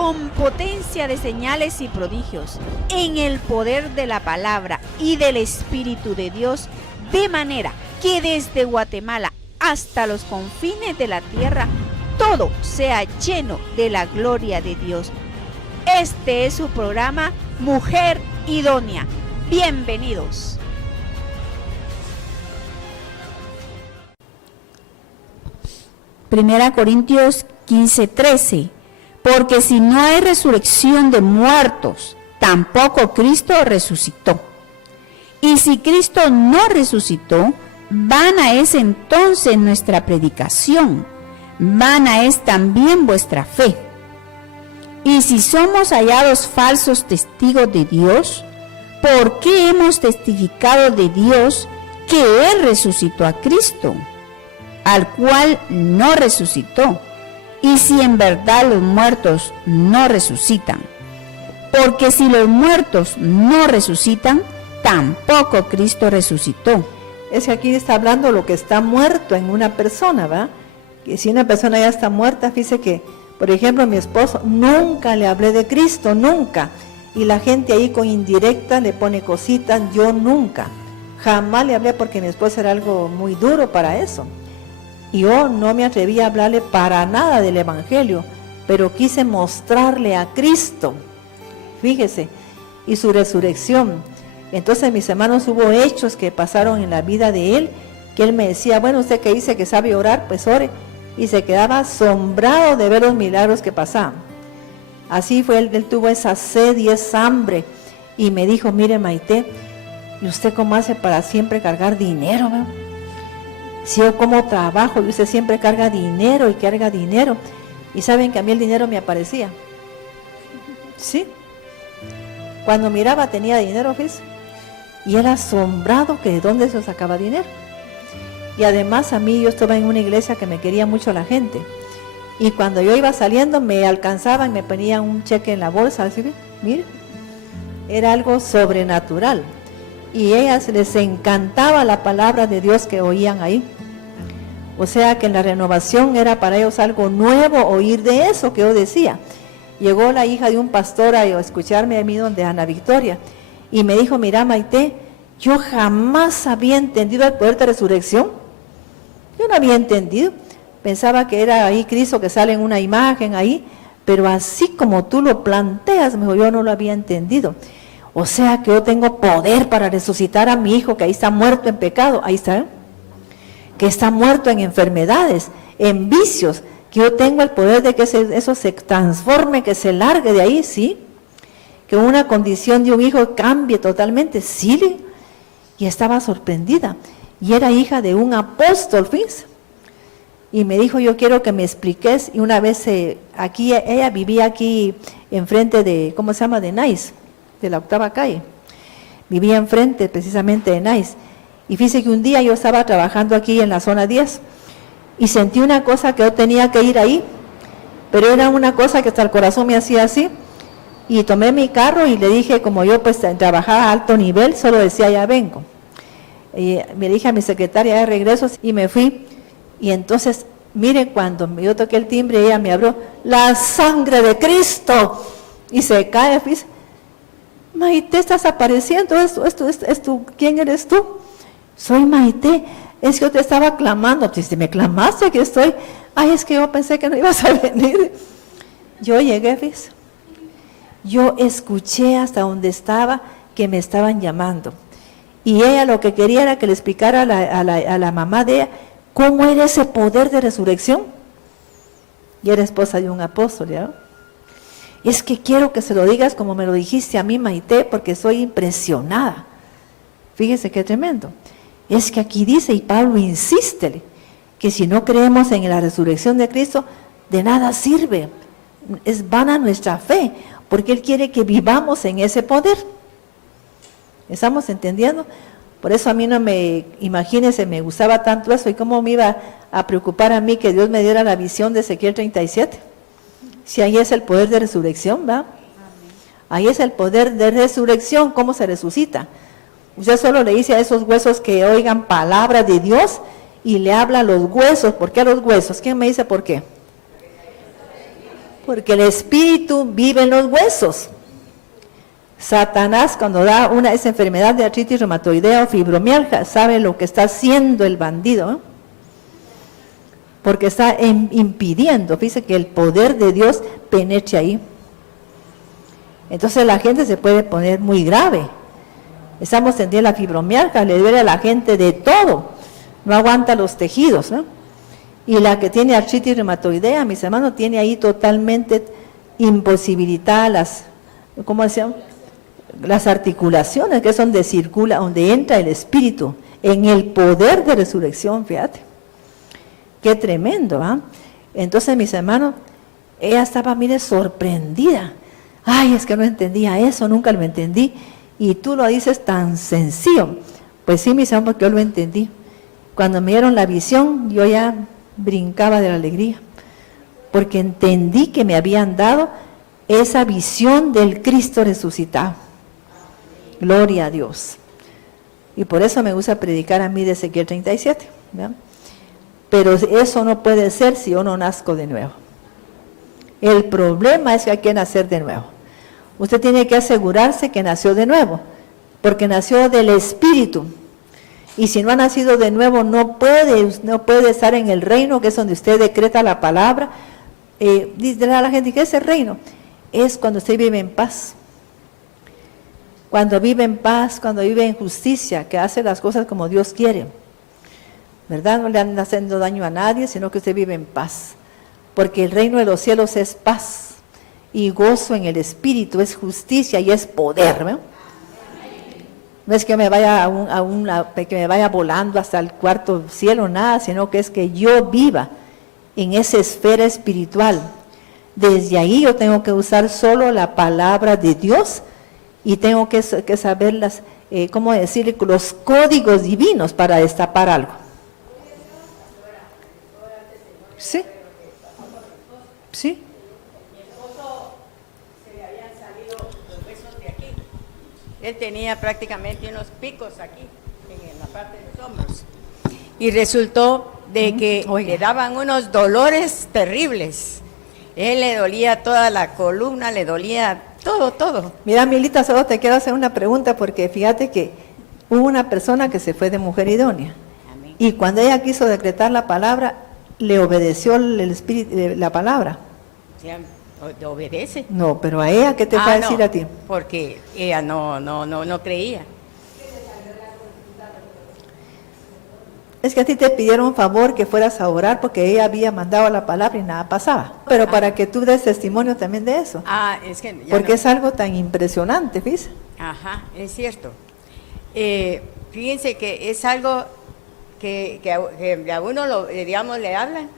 con potencia de señales y prodigios, en el poder de la palabra y del Espíritu de Dios, de manera que desde Guatemala hasta los confines de la tierra, todo sea lleno de la gloria de Dios. Este es su programa Mujer Idónea. Bienvenidos. Primera Corintios 15:13. Porque si no hay resurrección de muertos, tampoco Cristo resucitó. Y si Cristo no resucitó, vana es entonces nuestra predicación, vana es también vuestra fe. Y si somos hallados falsos testigos de Dios, ¿por qué hemos testificado de Dios que Él resucitó a Cristo, al cual no resucitó? Y si en verdad los muertos no resucitan, porque si los muertos no resucitan, tampoco Cristo resucitó. Es que aquí está hablando lo que está muerto en una persona, ¿va? Que si una persona ya está muerta, fíjese que, por ejemplo, a mi esposo nunca le hablé de Cristo, nunca. Y la gente ahí con indirecta le pone cositas, yo nunca. Jamás le hablé porque mi esposo era algo muy duro para eso. Y yo no me atreví a hablarle para nada del Evangelio, pero quise mostrarle a Cristo, fíjese, y su resurrección. Entonces, mis hermanos, hubo hechos que pasaron en la vida de él, que él me decía, bueno, usted que dice que sabe orar, pues ore, y se quedaba asombrado de ver los milagros que pasaban. Así fue, él tuvo esa sed y esa hambre, y me dijo, mire Maite, ¿y usted cómo hace para siempre cargar dinero, ¿no? Si yo como trabajo y usted siempre carga dinero y carga dinero, y saben que a mí el dinero me aparecía, ¿sí? Cuando miraba tenía dinero, fíjese, y era asombrado que de dónde se sacaba dinero. Y además a mí, yo estaba en una iglesia que me quería mucho la gente, y cuando yo iba saliendo me alcanzaban, me ponían un cheque en la bolsa, así, mire, era algo sobrenatural. Y a ellas les encantaba la palabra de Dios que oían ahí. O sea que en la renovación era para ellos algo nuevo oír de eso que yo decía. Llegó la hija de un pastor a escucharme a mí donde Ana Victoria y me dijo, mira Maite, yo jamás había entendido el poder de resurrección. Yo no había entendido. Pensaba que era ahí Cristo que sale en una imagen ahí, pero así como tú lo planteas, mejor yo no lo había entendido. O sea que yo tengo poder para resucitar a mi hijo que ahí está muerto en pecado, ahí está, ¿eh? Que está muerto en enfermedades, en vicios, que yo tengo el poder de que eso se transforme, que se largue de ahí, sí, que una condición de un hijo cambie totalmente, sí, y estaba sorprendida, y era hija de un apóstol, fíjense, y me dijo, yo quiero que me expliques, y una vez aquí, ella vivía aquí enfrente de, ¿cómo se llama?, de Nice, de la 8ª calle, vivía enfrente precisamente de Nice, y fíjese que un día yo estaba trabajando aquí en la zona 10, y sentí una cosa que yo tenía que ir ahí, pero era una cosa que hasta el corazón me hacía así, y tomé mi carro y le dije, como yo pues trabajaba a alto nivel, solo decía ya vengo, y me dije a mi secretaria de regreso y me fui, y entonces, miren, cuando yo toqué el timbre, ella me abrió, la sangre de Cristo, y se cae, fíjese, Maite, estás apareciendo, ¿quién eres tú? Soy Maite, es que yo te estaba clamando, si me clamaste que estoy, ay, es que yo pensé que no ibas a venir. Yo llegué, ¿ves? Yo escuché hasta donde estaba que me estaban llamando. Y ella lo que quería era que le explicara a la mamá de ella cómo era ese poder de resurrección. Y era esposa de un apóstol, ¿ya? Es que quiero que se lo digas como me lo dijiste a mí, Maite, porque soy impresionada. Fíjese qué tremendo. Es que aquí dice, y Pablo insiste, que si no creemos en la resurrección de Cristo, de nada sirve. Es vana nuestra fe, porque Él quiere que vivamos en ese poder. ¿Estamos entendiendo? Por eso a mí no me, imagínense, me gustaba tanto eso, y cómo me iba a preocupar a mí que Dios me diera la visión de Ezequiel 37. Si ahí es el poder de resurrección, ¿va? Ahí es el poder de resurrección, ¿cómo se resucita? Usted solo le dice a esos huesos que oigan palabra de Dios y le habla a los huesos. ¿Por qué a los huesos? ¿Quién me dice por qué? Porque el espíritu vive en los huesos. Satanás, cuando da esa enfermedad de artritis reumatoidea o fibromialgia, sabe lo que está haciendo el bandido, ¿no? Porque está impidiendo, fíjese, que el poder de Dios penetre ahí. Entonces la gente se puede poner muy grave. Estamos teniendo la fibromialgia, le duele a la gente de todo, no aguanta los tejidos, ¿no? Y la que tiene artritis reumatoidea, mis hermanos, tiene ahí totalmente imposibilitadas las, ¿cómo decían? Las articulaciones, que es donde circula, donde entra el espíritu, en el poder de resurrección, fíjate. Qué tremendo, ¿ah? Entonces, mis hermanos, ella estaba, mire, sorprendida. Ay, es que no entendía eso, nunca lo entendí. Y tú lo dices tan sencillo. Pues sí, mis hermanos, porque yo lo entendí. Cuando me dieron la visión, yo ya brincaba de la alegría. Porque entendí que me habían dado esa visión del Cristo resucitado. Gloria a Dios. Y por eso me gusta predicar a mí de Ezequiel 37, ¿verdad? Pero eso no puede ser si yo no nazco de nuevo. El problema es que hay que nacer de nuevo. Usted tiene que asegurarse que nació de nuevo, porque nació del Espíritu. Y si no ha nacido de nuevo, no puede estar en el reino, que es donde usted decreta la palabra. Dice a la gente, ¿qué es el reino? Es cuando usted vive en paz. Cuando vive en paz, cuando vive en justicia, que hace las cosas como Dios quiere. ¿Verdad? No le anda haciendo daño a nadie, sino que usted vive en paz. Porque el reino de los cielos es paz y gozo en el espíritu, es justicia y es poder, ¿no? No es que me vaya que me vaya volando hasta el cuarto cielo, nada, sino que es que yo viva en esa esfera espiritual. Desde ahí yo tengo que usar solo la palabra de Dios y tengo que saber ¿cómo decir? Los códigos divinos para destapar algo. Sí. Sí. Mi esposo se le habían salido los huesos de aquí. Él tenía prácticamente unos picos aquí, en la parte de los hombros. Y resultó de que le daban unos dolores terribles. Él le dolía toda la columna, le dolía todo. Mira, Milita, solo te quiero hacer una pregunta, porque fíjate que hubo una persona que se fue de mujer idónea. Amén. Y cuando ella quiso decretar la palabra, le obedeció el espíritu, la palabra. O sea, obedece. No, pero a ella, ¿qué te fue a decir a ti? Porque ella no creía. Es que a ti te pidieron un favor que fueras a orar porque ella había mandado la palabra y nada pasaba. Pero para que tú des testimonio también de eso. Es que ya porque es algo tan impresionante, fíjese. Ajá, es cierto. Fíjense que es algo que a uno digamos, le hablan,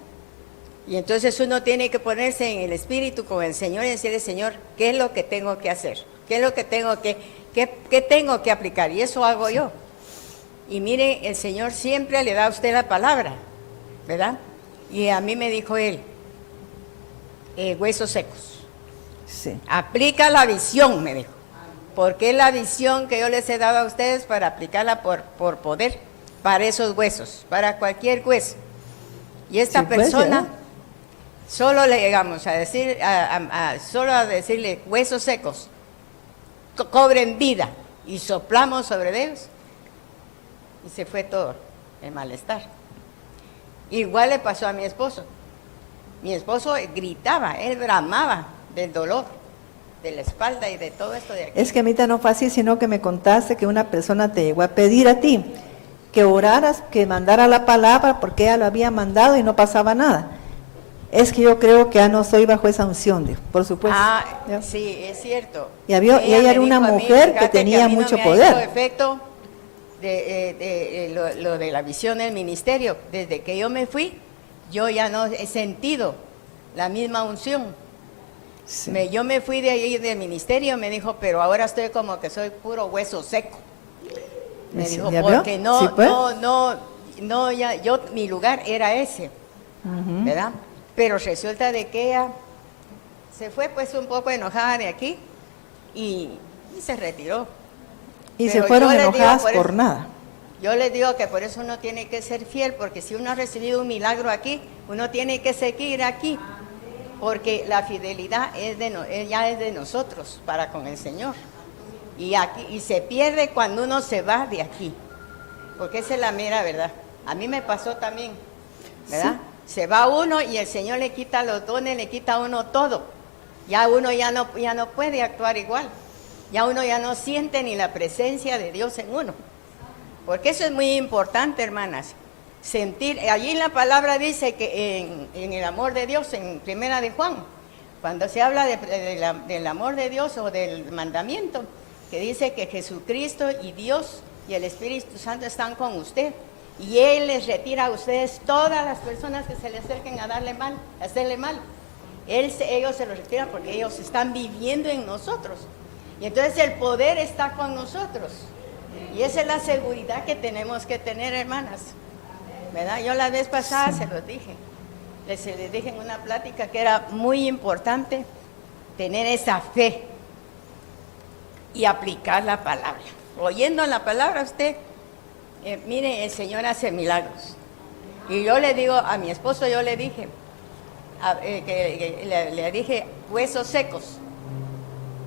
y entonces uno tiene que ponerse en el espíritu con el Señor y decirle, Señor, ¿qué es lo que tengo que hacer? ¿Qué es lo que qué tengo que aplicar? Y eso hago yo. Y mire, el Señor siempre le da a usted la palabra, ¿verdad? Y a mí me dijo él, huesos secos. Sí. Aplica la visión, me dijo, porque es la visión que yo les he dado a ustedes para aplicarla por poder, para esos huesos, para cualquier hueso. Y esta Sí, pues, persona, solo le llegamos a decir, solo a decirle huesos secos, cobren vida, y soplamos sobre ellos, y se fue todo el malestar. Igual le pasó a mi esposo. Mi esposo gritaba, él bramaba del dolor, de la espalda y de todo esto de aquí. Es que a mí no fue así, sino que me contaste que una persona te llegó a pedir a ti que oraras, que mandara la palabra porque ella lo había mandado y no pasaba nada. Es que yo creo que ya no estoy bajo esa unción, por supuesto. ¿Ya? Sí, es cierto. Y ella era una mujer que tenía mucho poder. Efecto de lo de la visión del ministerio. Desde que yo me fui, yo ya no he sentido la misma unción. Sí. Yo me fui de ahí del ministerio, me dijo, pero ahora estoy como que soy puro hueso seco. Me dijo, porque mi lugar era ese, ¿verdad? Pero resulta de que ella se fue pues un poco enojada de aquí y se retiró. Y pero se fueron enojadas por por nada. Yo les digo que por eso uno tiene que ser fiel, porque si uno ha recibido un milagro aquí, uno tiene que seguir aquí. porque la fidelidad ya es de nosotros para con el Señor. Y se pierde cuando uno se va de aquí, porque esa es la mera verdad. A mí me pasó también, ¿verdad? Sí. Se va uno y el Señor le quita los dones, le quita a uno todo. Ya uno ya no puede actuar igual. Ya uno ya no siente ni la presencia de Dios en uno. Porque eso es muy importante, hermanas. Sentir, allí en la palabra dice que en el amor de Dios, en Primera de Juan, cuando se habla del amor de Dios o del mandamiento, que dice que Jesucristo y Dios y el Espíritu Santo están con usted. Y Él les retira a ustedes todas las personas que se le acerquen a hacerle mal. Ellos se los retiran porque ellos están viviendo en nosotros. Y entonces el poder está con nosotros. Y esa es la seguridad que tenemos que tener, hermanas. ¿Verdad? Yo la vez pasada se los dije. Les dije en una plática que era muy importante tener esa fe y aplicar la palabra. Oyendo la palabra usted, mire, el Señor hace milagros. Y yo le digo a mi esposo, yo le dije, le dije, huesos secos.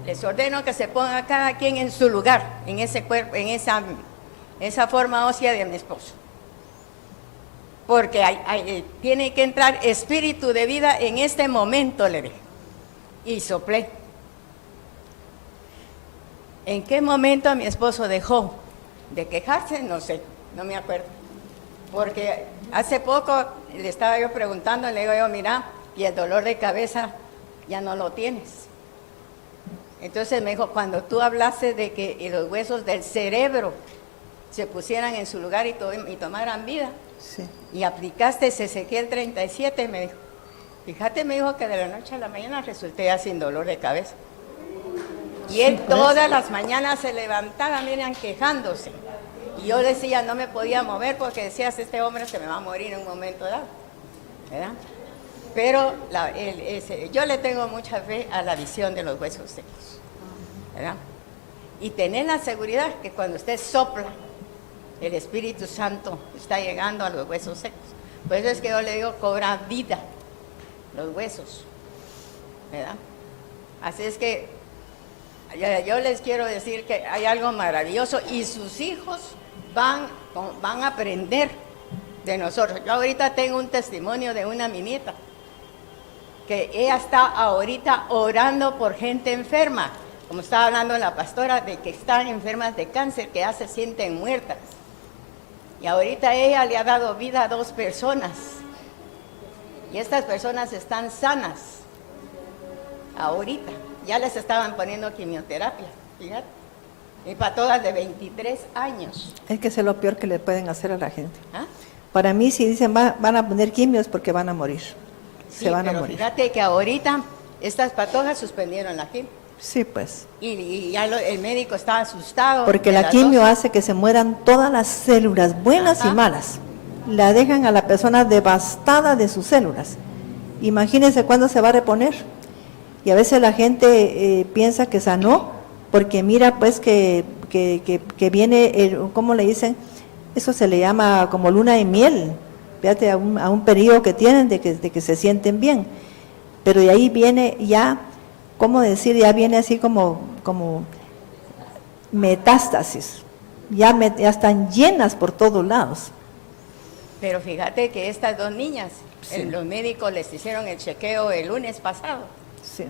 Les ordeno que se ponga cada quien en su lugar, en ese cuerpo, en esa forma ósea de mi esposo. Porque tiene que entrar espíritu de vida en este momento, le dije. Y soplé. ¿En qué momento mi esposo dejó de quejarse? No sé, no me acuerdo. Porque hace poco le estaba yo preguntando, le digo yo, mira, y el dolor de cabeza ya no lo tienes. Entonces me dijo, cuando tú hablaste de que los huesos del cerebro se pusieran en su lugar y tomaran vida, sí, y aplicaste Ezequiel 37, me dijo, fíjate, me dijo que de la noche a la mañana resulté ya sin dolor de cabeza. Y él todas las mañanas se levantaba, miren, quejándose. Y yo decía, no me podía mover porque decías, este hombre se me va a morir en un momento dado, ¿verdad? Pero yo le tengo mucha fe a la visión de los huesos secos, ¿verdad? Y tener la seguridad que cuando usted sopla, el Espíritu Santo está llegando a los huesos secos. Por eso es que yo le digo, cobra vida los huesos, ¿verdad? Así es que yo les quiero decir que hay algo maravilloso y sus hijos van a aprender de nosotros. Yo ahorita tengo un testimonio de una mi nieta, que ella está ahorita orando por gente enferma, como estaba hablando la pastora, de que están enfermas de cáncer, que ya se sienten muertas. Y ahorita ella le ha dado vida a 2 personas. Y estas personas están sanas. Ahorita. Ya les estaban poniendo quimioterapia, fíjate. Y para todas de 23 años. Es que eso es lo peor que le pueden hacer a la gente. ¿Ah? Para mí, si dicen van a poner quimios, porque van a morir. Sí, se van a morir. Fíjate que ahorita estas patojas suspendieron la quimio. Sí, pues. Y ya el médico está asustado. Porque la quimio hace que se mueran todas las células, buenas y malas. La dejan a la persona devastada de sus células. Imagínense cuándo se va a reponer. Y a veces la gente piensa que sanó, porque mira pues que viene, ¿cómo le dicen? Eso se le llama como luna de miel, fíjate, a un periodo que tienen de que se sienten bien. Pero de ahí viene ya, ¿cómo decir? Ya viene así como metástasis, ya están llenas por todos lados. Pero fíjate que estas 2 niñas, sí, los médicos les hicieron el chequeo el lunes pasado. Sí.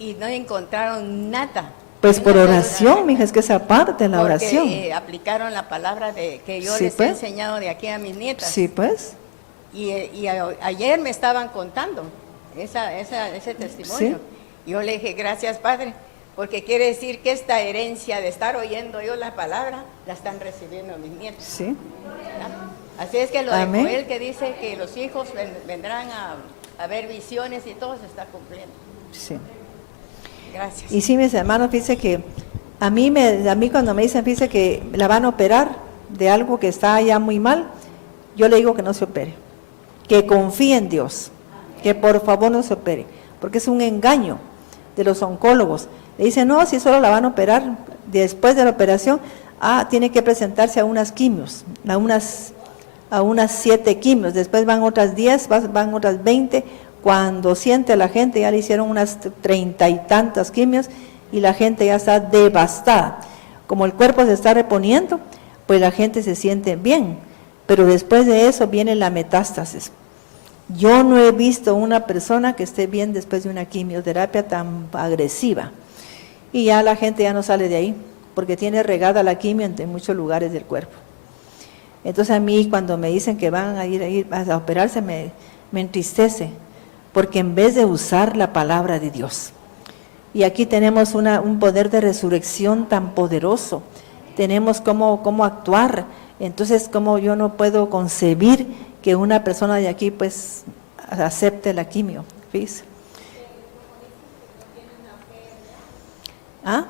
Y no encontraron nada. Pues por oración, mija, es que esa parte de la oración. Aplicaron la palabra que yo sí, les pues. he enseñado de aquí a mis nietas. Sí, pues. Y ayer me estaban contando ese testimonio. ¿Sí? Yo le dije, gracias, Padre, porque quiere decir que esta herencia de estar oyendo yo la palabra, la están recibiendo mis nietos. Sí. ¿No? Así es que lo de Joel que dice que los hijos vendrán a ver visiones y todo se está cumpliendo. Sí. Gracias. Y sí, mis hermanos, fíjense que a mí cuando me dicen, fíjense que la van a operar de algo que está ya muy mal, yo le digo que no se opere, que confíe en Dios, que por favor no se opere, porque es un engaño de los oncólogos. Le dicen, no, si solo la van a operar, después de la operación, tiene que presentarse a unas quimios, a unas 7 quimios, después van otras 10, van otras 20, cuando siente la gente, ya le hicieron unas 30 y tantas quimios y la gente ya está devastada. Como el cuerpo se está reponiendo, pues la gente se siente bien, pero después de eso viene la metástasis. Yo no he visto una persona que esté bien después de una quimioterapia tan agresiva. Y ya la gente ya no sale de ahí, porque tiene regada la quimio en muchos lugares del cuerpo. Entonces a mí cuando me dicen que van a ir a operarse me entristece, porque en vez de usar la palabra de Dios, y aquí tenemos un poder de resurrección tan poderoso, tenemos cómo actuar, entonces como yo no puedo concebir que una persona de aquí pues acepte la quimio, ¿ves? ¿Ah?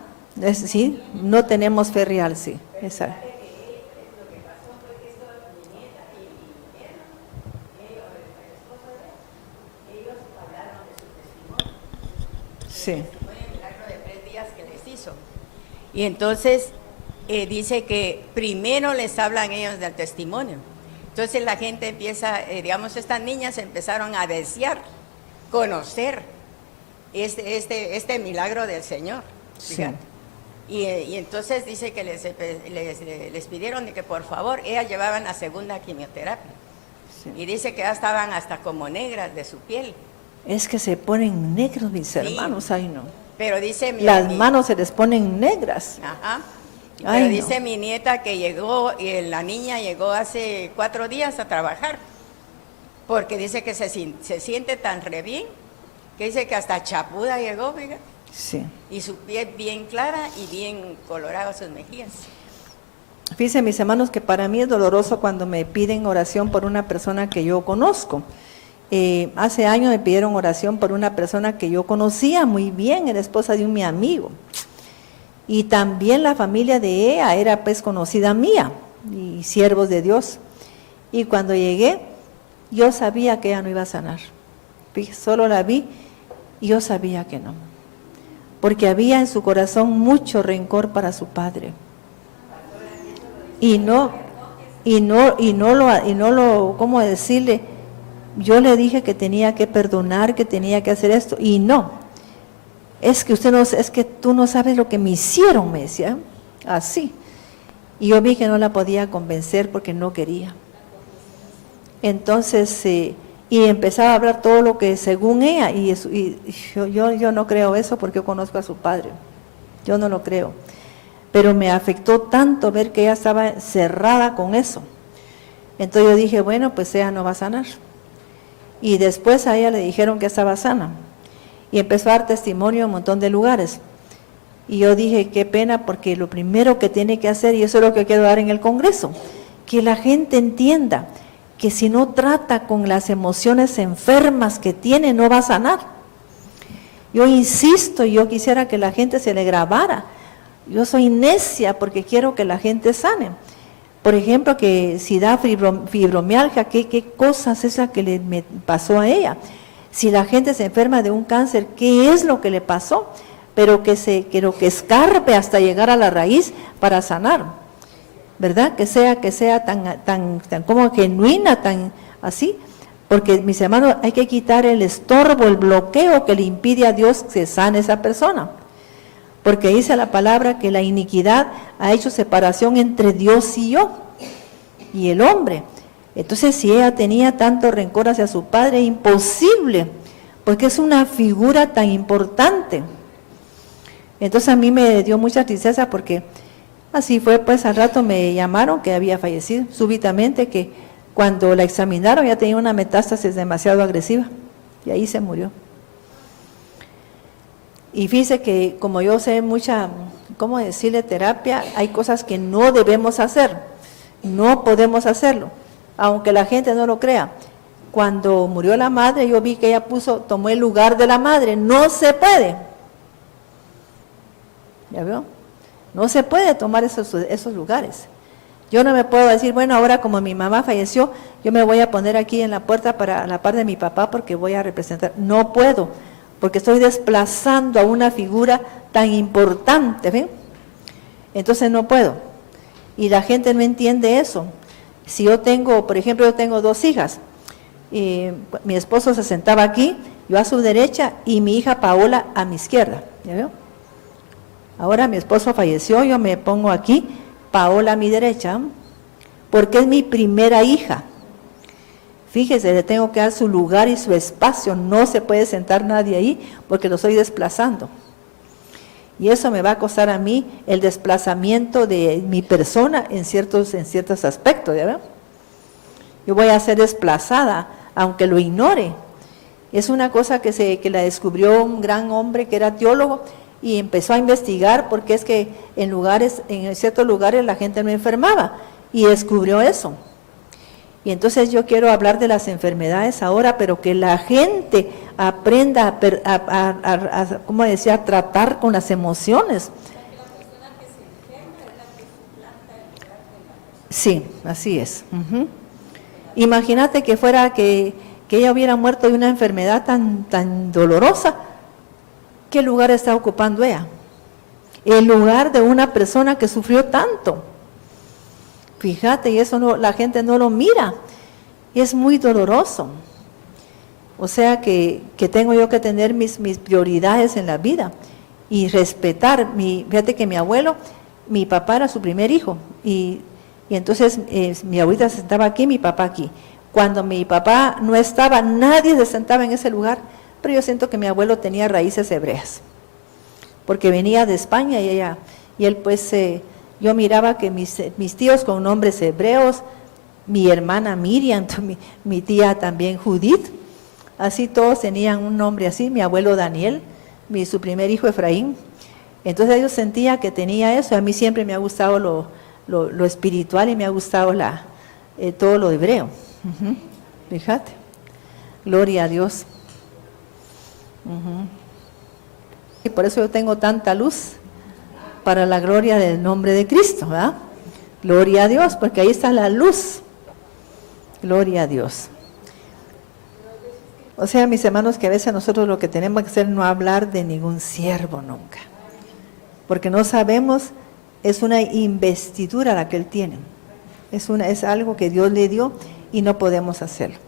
Sí, no tenemos fe real, sí, esa. Sí. Y entonces dice que primero les hablan ellos del testimonio. Entonces la gente empieza, digamos, estas niñas empezaron a desear conocer este milagro del Señor. Sí. Y entonces dice que les pidieron de que por favor, ellas llevaban la segunda quimioterapia. Sí. Y dice que ya estaban hasta como negras de su piel. Es que se ponen negros mis hermanos, ay no. Pero dice las manos se les ponen negras. Ajá. Ay, pero dice no. mi nieta que llegó, y la niña llegó hace 4 días a trabajar, porque dice que se siente tan re bien, que dice que hasta chapuda llegó, fíjate. Sí. Y su piel bien clara y bien colorada sus mejillas. Fíjense mis hermanos que para mí es doloroso cuando me piden oración por una persona que yo conozco. Hace años me pidieron oración por una persona que yo conocía muy bien, era esposa de mi amigo. Y también la familia de ella era pues conocida mía y siervos de Dios. Y cuando llegué, yo sabía que ella no iba a sanar. Solo la vi y yo sabía que no. Porque había en su corazón mucho rencor para su padre. Y no lo, ¿cómo decirle? Yo le dije que tenía que perdonar, que tenía que hacer esto, y no. Es que tú no sabes lo que me hicieron, me decía, así. Y yo vi que no la podía convencer porque no quería. Entonces, y empezaba a hablar todo lo que según ella, y yo no creo eso porque yo conozco a su padre. Yo no lo creo. Pero me afectó tanto ver que ella estaba cerrada con eso. Entonces yo dije, bueno, pues ella no va a sanar. Y después a ella le dijeron que estaba sana. Y empezó a dar testimonio en un montón de lugares. Y yo dije, qué pena, porque lo primero que tiene que hacer, y eso es lo que quiero dar en el Congreso, que la gente entienda que si no trata con las emociones enfermas que tiene, no va a sanar. Yo insisto, yo quisiera que la gente se le grabara. Yo soy necia porque quiero que la gente sane. Por ejemplo, que si da fibromialgia, ¿qué cosas es la que me pasó a ella? Si la gente se enferma de un cáncer, ¿qué es lo que le pasó? Pero que escarpe hasta llegar a la raíz para sanar, ¿verdad? Que sea tan como genuina, tan así, porque mis hermanos, hay que quitar el estorbo, el bloqueo que le impide a Dios que sane esa persona. Porque dice la palabra que la iniquidad ha hecho separación entre Dios y yo, y el hombre. Entonces, si ella tenía tanto rencor hacia su padre, imposible, porque es una figura tan importante. Entonces, a mí me dio mucha tristeza porque así fue, pues al rato me llamaron que había fallecido súbitamente, que cuando la examinaron ya tenía una metástasis demasiado agresiva, y ahí se murió. Y fíjese que como yo sé mucha, ¿cómo decirle? Terapia, hay cosas que no debemos hacer, no podemos hacerlo, aunque la gente no lo crea. Cuando murió la madre, yo vi que ella tomó el lugar de la madre, no se puede. ¿Ya vio? No se puede tomar esos lugares. Yo no me puedo decir, bueno, ahora como mi mamá falleció, yo me voy a poner aquí en la puerta para la par de mi papá porque voy a representar. No puedo, porque estoy desplazando a una figura tan importante, ¿ven? Entonces no puedo. Y la gente no entiende eso. Si yo tengo, por ejemplo, yo tengo 2 hijas, mi esposo se sentaba aquí, yo a su derecha y mi hija Paola a mi izquierda, ¿ya veo? Ahora mi esposo falleció, yo me pongo aquí, Paola a mi derecha, porque es mi primera hija. Fíjese, le tengo que dar su lugar y su espacio, no se puede sentar nadie ahí porque lo estoy desplazando. Y eso me va a costar a mí el desplazamiento de mi persona en ciertos aspectos, ¿ya ven? Yo voy a ser desplazada, aunque lo ignore. Es una cosa que la descubrió un gran hombre que era teólogo y empezó a investigar porque es que en ciertos lugares la gente no enfermaba y descubrió eso. Y entonces yo quiero hablar de las enfermedades ahora, pero que la gente aprenda ¿cómo decía?, a tratar con las emociones. Sí, así es. Imagínate que fuera que ella hubiera muerto de una enfermedad tan dolorosa. ¿Qué lugar está ocupando ella? El lugar de una persona que sufrió tanto. Fíjate, y eso la gente no lo mira, y es muy doloroso. O sea que tengo yo que tener mis prioridades en la vida y respetar. Fíjate que mi abuelo, mi papá era su primer hijo, y entonces mi abuelita se sentaba aquí, mi papá aquí. Cuando mi papá no estaba, nadie se sentaba en ese lugar, pero yo siento que mi abuelo tenía raíces hebreas, porque venía de España y él pues... yo miraba que mis tíos con nombres hebreos, mi hermana Miriam, mi tía también Judith, así todos tenían un nombre así, mi abuelo Daniel, su primer hijo Efraín. Entonces ellos sentían que tenía eso. A mí siempre me ha gustado lo espiritual y me ha gustado todo lo hebreo. Fíjate, gloria a Dios. Y por eso yo tengo tanta luz, para la gloria del nombre de Cristo, ¿verdad? Gloria a Dios, porque ahí está la luz. Gloria a Dios. O sea, mis hermanos, que a veces nosotros lo que tenemos que hacer es no hablar de ningún siervo nunca, porque no sabemos, es una investidura la que él tiene, es algo que Dios le dio y no podemos hacerlo.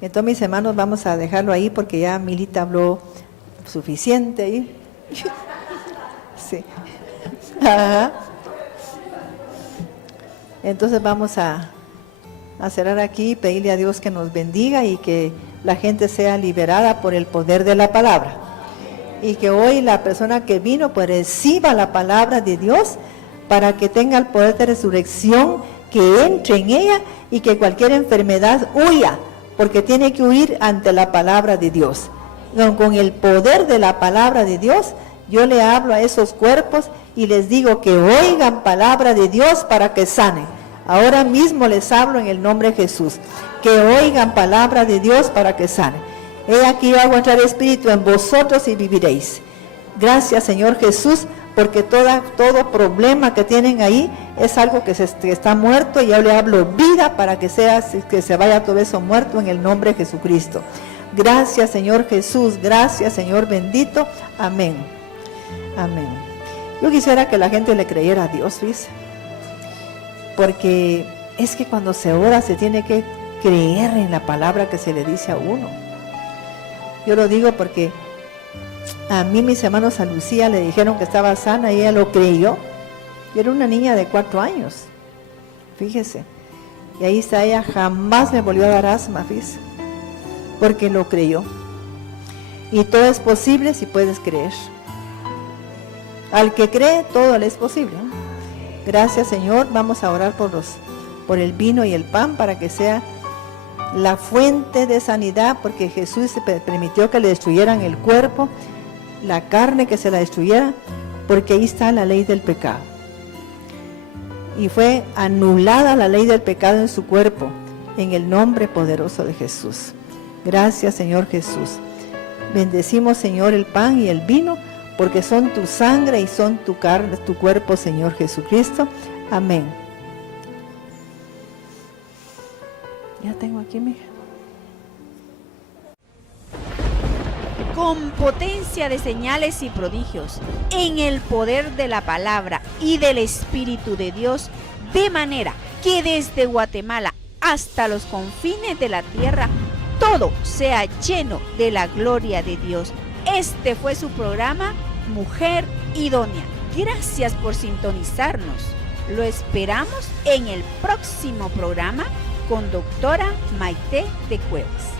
Entonces, mis hermanos, vamos a dejarlo ahí porque ya Milita habló suficiente ahí. Sí. Ajá. Entonces vamos a cerrar aquí y pedirle a Dios que nos bendiga y que la gente sea liberada por el poder de la palabra, y que hoy la persona que vino pues reciba la palabra de Dios para que tenga el poder de resurrección, que entre en ella y que cualquier enfermedad huya, porque tiene que huir ante la palabra de Dios. Con el poder de la palabra de Dios yo le hablo a esos cuerpos y les digo que oigan palabra de Dios para que sanen. Ahora mismo les hablo en el nombre de Jesús, que oigan palabra de Dios para que sanen. He aquí yo hago entrar espíritu en vosotros y viviréis. Gracias, Señor Jesús, porque todo problema que tienen ahí es algo que está muerto, y yo le hablo vida para que se vaya todo eso muerto en el nombre de Jesucristo. Gracias, Señor Jesús, gracias, Señor bendito. Amén. Amén. Yo quisiera que la gente le creyera a Dios, ¿ves? Porque es que cuando se ora se tiene que creer en la palabra que se le dice a uno. Yo lo digo porque a mí mis hermanos, a Lucía le dijeron que estaba sana y ella lo creyó. Yo era una niña de 4 años, fíjese, y ahí está ella, jamás le volvió a dar asma, fíjese, porque lo creyó. Y todo es posible si puedes creer. Al que cree, todo le es posible, ¿no? Gracias, Señor. Vamos a orar por el vino y el pan para que sea la fuente de sanidad, porque Jesús permitió que le destruyeran el cuerpo, la carne, que se la destruyera, porque ahí está la ley del pecado. Y fue anulada la ley del pecado en su cuerpo, en el nombre poderoso de Jesús. Gracias, Señor Jesús. Bendecimos, Señor, el pan y el vino, porque son tu sangre y son tu carne, tu cuerpo, Señor Jesucristo. Amén. Ya tengo aquí, mija. Con potencia de señales y prodigios, en el poder de la palabra y del Espíritu de Dios, de manera que desde Guatemala hasta los confines de la tierra todo sea lleno de la gloria de Dios. Este fue su programa Mujer Idónea. Gracias por sintonizarnos. Lo esperamos en el próximo programa con doctora Maite de Cuevas.